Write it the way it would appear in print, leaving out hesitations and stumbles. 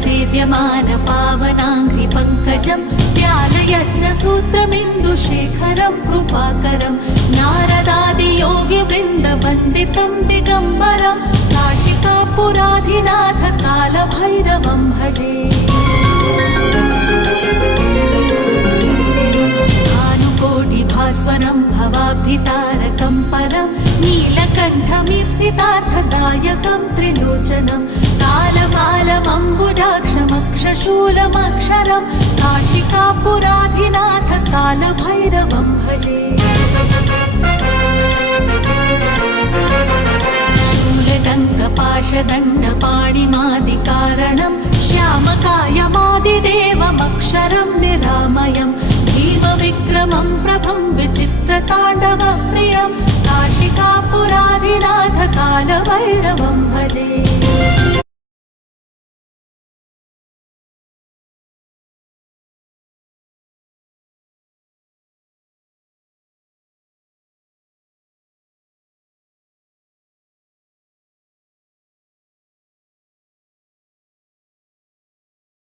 सेव्यमान पावनाङ्घ्रि पङ्कजं व्यालयत्नसूत्रमिन्दुशेखरं कृपाकरं नारदादियोगिवृन्दवन्दितं दिगम्बरं काशिकापुराधिनाथ कालभैरवं भजे। भानुकोटिभास्वरं भवाब्धितारकं परं नीलकण्ठमीप्सितार्थदायकं त्रिलोचनं कालमालमम्बुजाक्षमक्षशूलमक्षरं काशिकापुराधिनाथ कालभैरवं भजे। शूलटङ्कपाशदण्डपाणिमादिकारणं श्यामकायमादिदेवमक्षरं निरामयं भीमविक्रमं प्रभं विचित्रताण्डवप्रियं काशिकापुराधिनाथ कालभैरवं भजे।